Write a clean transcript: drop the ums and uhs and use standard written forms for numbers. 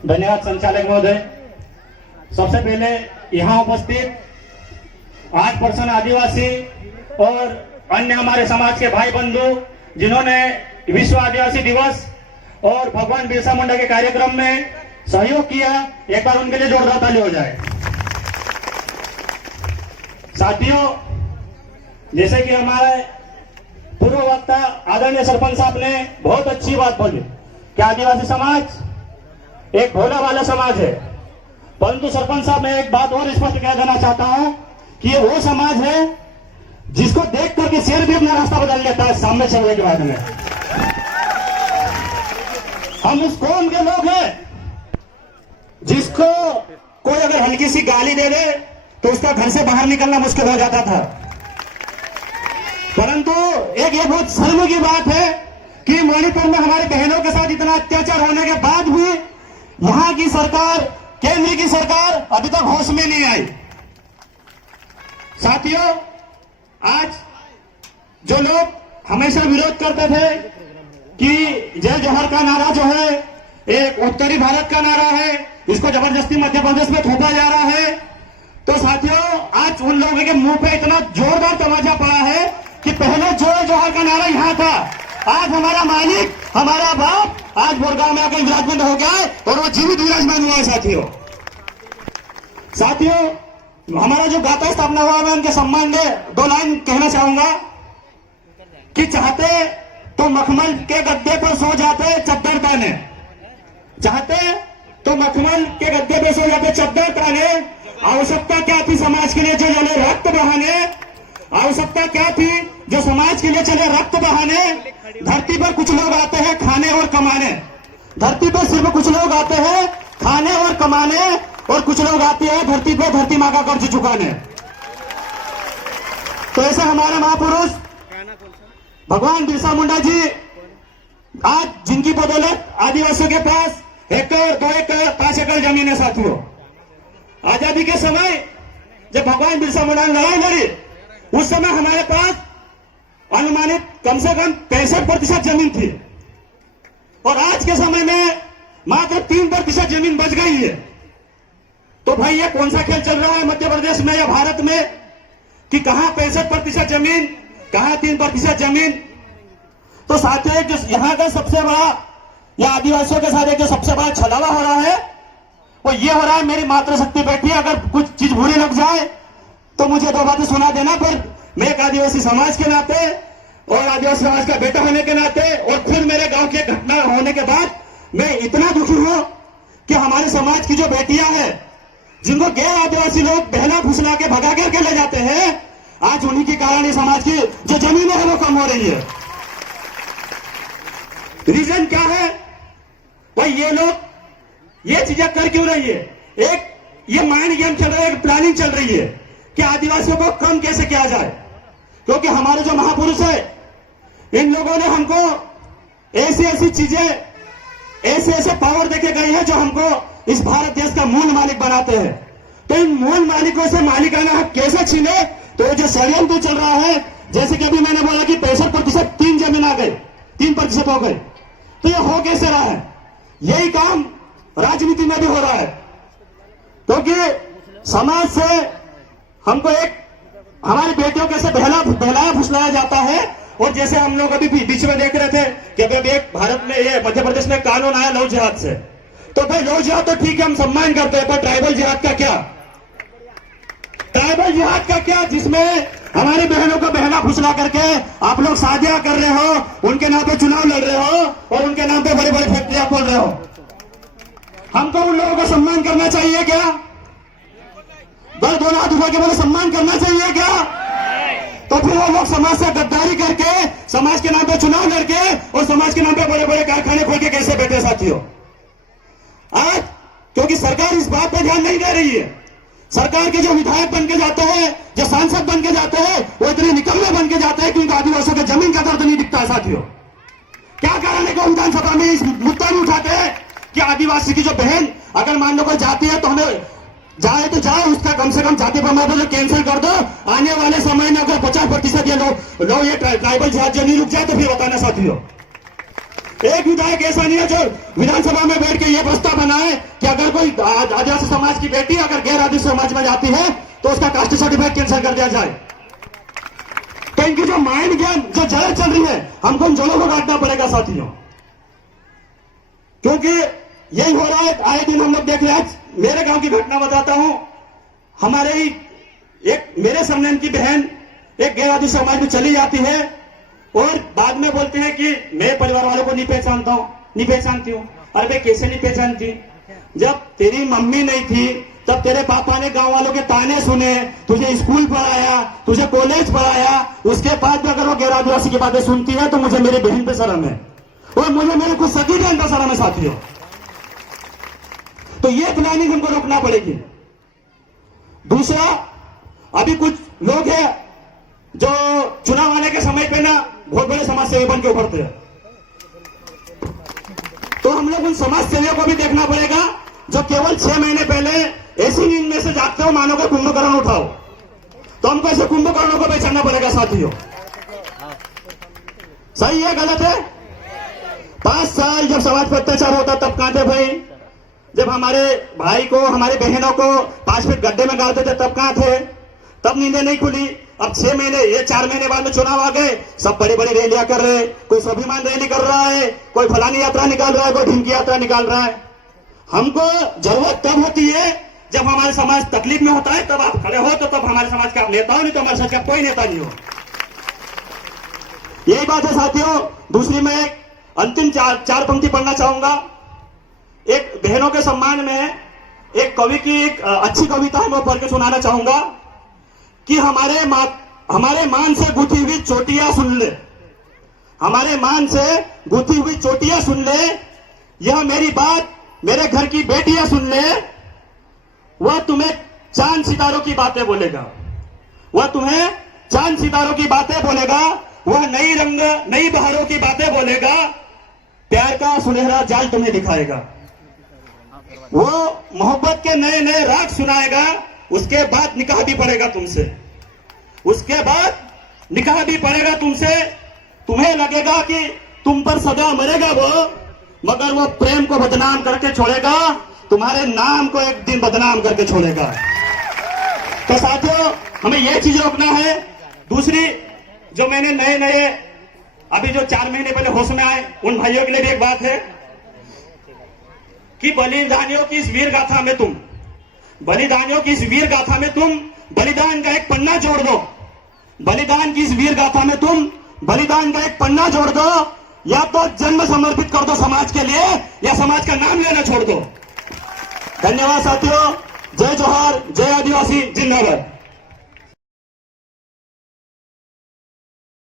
धन्यवाद संचालक महोदय। सबसे पहले यहाँ उपस्थित 8% आदिवासी और अन्य हमारे समाज के भाई बंधु जिन्होंने विश्व आदिवासी दिवस और भगवान बिरसा मुंडा के कार्यक्रम में सहयोग किया, एक बार उनके लिए जोरदार ताली हो जाए। साथियों, जैसे कि हमारे पूर्व वक्ता आदरणीय सरपंच साहब ने बहुत अच्छी बात बोली कि आदिवासी समाज एक भोला वाला समाज है, परंतु सरपंच साहब मैं एक बात और स्पष्ट कह देना चाहता हूं कि ये वो समाज है जिसको देख करके शेर भी अपना रास्ता बदल लेता है सामने चलने के बाद में। हम उस कौम के लोग हैं जिसको कोई अगर हल्की सी गाली दे दे तो उसका घर से बाहर निकलना मुश्किल हो जाता था, परंतु एक ये बहुत शर्म की बात है कि मणिपुर में हमारे बहनों के साथ इतना अत्याचार होने के बाद भी यहां की सरकार, केंद्र की सरकार अभी तक होश में नहीं आई। साथियों, आज जो लोग हमेशा विरोध करते थे कि जय जोहर का नारा जो है एक उत्तरी भारत का नारा है, इसको जबरदस्ती मध्य प्रदेश में थोपा जा रहा है, तो साथियों आज उन लोगों के मुंह पे इतना जोरदार तमाचा पड़ा है कि पहले जय जोहर का नारा यहां था, आज हमारा मालिक, हमारा बाप आज बोरगांव में आकर विराजमान हो गया है और वो जीवित विराजमान हुआ है। साथियों, हमारा जो गाथा स्थापना हुआ, मैं उनके सम्मान में 2 लाइन कहना चाहूंगा कि चाहते तो मखमल के गद्दे पर सो जाते चद्दर ताने, चाहते तो मखमल के गद्दे पर सो जाते चद्दर ताने। आवश्यकता क्या थी समाज के लिए जो चले रक्त बहाने, आवश्यकता क्या थी जो समाज के लिए चले रक्त बहाने। धरती पर कुछ लोग आते हैं खाने और कमाने, धरती पर सिर्फ कुछ लोग आते हैं खाने और कमाने, और कुछ लोग आते हैं धरती पर धरती मां का कर्ज चुकाने। तो ऐसे हमारे महापुरुष भगवान बिरसा मुंडा जी आज जिनकी बदौलत आदिवासियों के पास 1 एकड़ 2 एकड़ 5 एकड़ जमीन है। साथियों, आजादी के समय जब भगवान बिरसा मुंडा ने लड़ाई लड़ी, उस समय हमारे पास अनुमानित कम से कम 65% जमीन थी, और आज के समय में मात्र 3% जमीन बच गई है। तो भाई ये कौन सा खेल चल रहा है मध्य प्रदेश में या भारत में कि कहां 65% जमीन, कहां 3% जमीन। तो साथियों, जो यहां का सबसे बड़ा या आदिवासियों के साथ एक जो सबसे बड़ा छलावा हो रहा है वो ये हो रहा है, मेरी मातृशक्ति बैठी है, अगर कुछ चीज बुरी लग जाए तो मुझे 2 बातें सुना देना। पर मैं एक आदिवासी समाज के नाते और आदिवासी समाज का बेटा होने के नाते और खुद मेरे गांव की घटना होने के बाद मैं इतना दुखी हूं कि हमारे समाज की जो बेटियां हैं जिनको गैर आदिवासी लोग बहला फुसला के भगा करके ले जाते हैं, आज उन्हीं के कारण ये समाज की जो जमीनें है वो कम हो रही है। रीजन क्या है भाई? ये लोग ये चीजें कर क्यों रही है? एक ये माइंड गेम चल रहा है, एक प्लानिंग चल रही है कि आदिवासियों को कम कैसे किया जाए, क्योंकि हमारे जो महापुरुष है इन लोगों ने हमको ऐसी ऐसी चीजें, ऐसे ऐसे पावर देके गए हैं जो हमको इस भारत देश का मूल मालिक बनाते हैं। तो इन मूल मालिकों से मालिकाना हक कैसे छीने? तो जो षड्यंत्र चल रहा है, जैसे कि अभी मैंने बोला कि 65% 3 जमीन आ गई, 3% हो गई, तो ये हो कैसे रहा है? यही काम राजनीति में भी हो रहा है, क्योंकि समाज से हमको एक हमारी बेटियों के से बहलाया फुसलाया जाता है। और जैसे हम लोग अभी बीच में देख रहे थे कि अभी एक भारत में ये मध्य प्रदेश में कानून आया लव जिहाद से, तो भाई लव जिहाद तो ठीक है, हम सम्मान करते हैं, पर ट्राइबल जिहाद का क्या? ट्राइबल जिहाद का क्या, जिसमें हमारी बहनों को बहला फुसला करके आप लोग शादियां कर रहे हो, उनके नाम पे चुनाव लड़ रहे हो और उनके नाम पे बड़ी बड़ी फैक्ट्रियां खोल रहे हो। हमको उन लोगों को सम्मान करना चाहिए क्या? बस 2 हाथ उठा के बोले सम्मान करना चाहिए क्या? तो फिर वो लोग समाज से गद्दारी करके, समाज के नाम पे चुनाव लड़के और समाज के नाम पे बड़े बड़े कारखाने खोल के कैसे बैठे? साथियों, आज क्योंकि सरकार इस बात पर ध्यान नहीं दे रही है। सरकार के जो विधायक बन के जाते हैं, जो सांसद बन के जाते हैं, वो इतने निकम्मे बन के जाते हैं क्योंकि आदिवासियों के जमीन का दर्द नहीं दिखता है। साथियों, क्या कारण है कि विधानसभा में इस मुद्दा नहीं उठाते हैं कि आदिवासी की जो बहन अगर मान लो कोई जाती है तो हमें जाए तो जाए, उसका कम से कम जाति प्रमाण पत्र कैंसिल कर दो। आने वाले समय में अगर 50% ये लोग ये ट्राइबल जिहाद जो नहीं रुक जाए तो फिर बताना। साथियों, एक विधायक ऐसा नहीं है जो विधानसभा में बैठ के ये प्रस्ताव बनाए अगर कोई आदिवासी समाज की बेटी अगर गैर आदिवासी समाज में जाती है तो उसका कास्ट सर्टिफिकेट कैंसिल कर दिया जाए। तो इनकी जो माइंड गेम जो जहर चल रही है, हमको इन जड़ों को काटना पड़ेगा साथियों, क्योंकि यही हो रहा है। आए दिन हम लोग देख रहे हैं। मेरे गांव की घटना बताता हूं। हमारे ही एक मेरे सामने की बहन एक गैर आदिवासी समाज में चली जाती है और बाद में बोलते हैं कि मैं परिवार वालों को नहीं पहचानती हूं। अरे भाई कैसे नहीं पहचानती? जब तेरी मम्मी नहीं थी तब तेरे पापा ने गांव वालों के ताने सुने, तुझे स्कूल पढ़ाया, तुझे कॉलेज पढ़ाया, उसके बाद भी अगर वो गैर आदिवासी की बातें सुनती है तो मुझे मेरी बहन पे शर्म है और मुझे मेरे कुछ सगी बहन पे शर्म है साथियों। तो ये प्लानिंग हमको रोकना पड़ेगी। दूसरा, अभी कुछ लोग हैं जो चुनाव आने के समय पे ना बहुत बड़े समाज सेवी बन के उभरते हैं। तो हम लोग उन समाज सेवियों को भी देखना पड़ेगा जो केवल 6 महीने पहले ऐसी नींद में से जागते हो मानो कि कुंभकर्ण उठाओ। तो हमको ऐसे कुंभकर्णों को पहचानना पड़ेगा साथियों। सही है गलत है? 5 साल जब समाज पर अत्याचार होता तब कहां थे भाई? जब हमारे भाई को हमारे बहनों को 5 फीट गड्ढे में गाड़ते थे तब कहां थे? तब नींदें नहीं खुली। अब 6 महीने, ये 4 महीने बाद में चुनाव आ गए, सब बड़ी बड़ी रैलियां कर रहे हैं। कोई स्वाभिमान रैली कर रहा है, कोई फलानी यात्रा निकाल रहा है, कोई ढिमकी यात्रा निकाल रहा है। हमको जरूरत तब होती है जब हमारे समाज तकलीफ में होता है, तब आप खड़े हो, तो तब हमारे समाज का आप नेता हो, नहीं तो हमारे समाज का कोई नेता नहीं हो। यही बात है साथियों। दूसरी, मैं एक अंतिम चार पंक्ति पढ़ना चाहूंगा। एक बहनों के सम्मान में एक कवि की एक अच्छी कविता है, मैं पढ़ के सुनाना चाहूंगा कि हमारे मान से गुथी हुई चोटियां सुन ले, हमारे मान से गुथी हुई चोटियां सुन ले, यह मेरी बात मेरे घर की बेटियां सुन ले। वह तुम्हें चांद सितारों की बातें बोलेगा, वह तुम्हें चांद सितारों की बातें बोलेगा, वह नई बहारों की बातें बोलेगा, प्यार का सुनहरा जाल तुम्हें दिखाएगा, वो मोहब्बत के नए नए राग सुनाएगा। उसके बाद निकाह भी पड़ेगा तुमसे, उसके बाद निकाह भी पड़ेगा तुमसे। तुम्हें लगेगा कि तुम पर सदा मरेगा वो, मगर वो प्रेम को बदनाम करके छोड़ेगा, तुम्हारे नाम को एक दिन बदनाम करके छोड़ेगा। तो साथियों, हमें यह चीज रोकना है। दूसरी, जो मैंने नए अभी जो 4 महीने पहले होश में आए, उन भाइयों के लिए भी एक बात है कि बलिदानियों की इस वीर गाथा में तुम बलिदान का एक पन्ना जोड़ दो। बलिदान की इस वीर गाथा में तुम बलिदान का एक पन्ना जोड़ दो, या तो जन्म समर्पित कर दो समाज के लिए, या समाज का नाम लेना छोड़ दो। धन्यवाद साथियों। जय जोहार, जय आदिवासी, जिंदाबाद।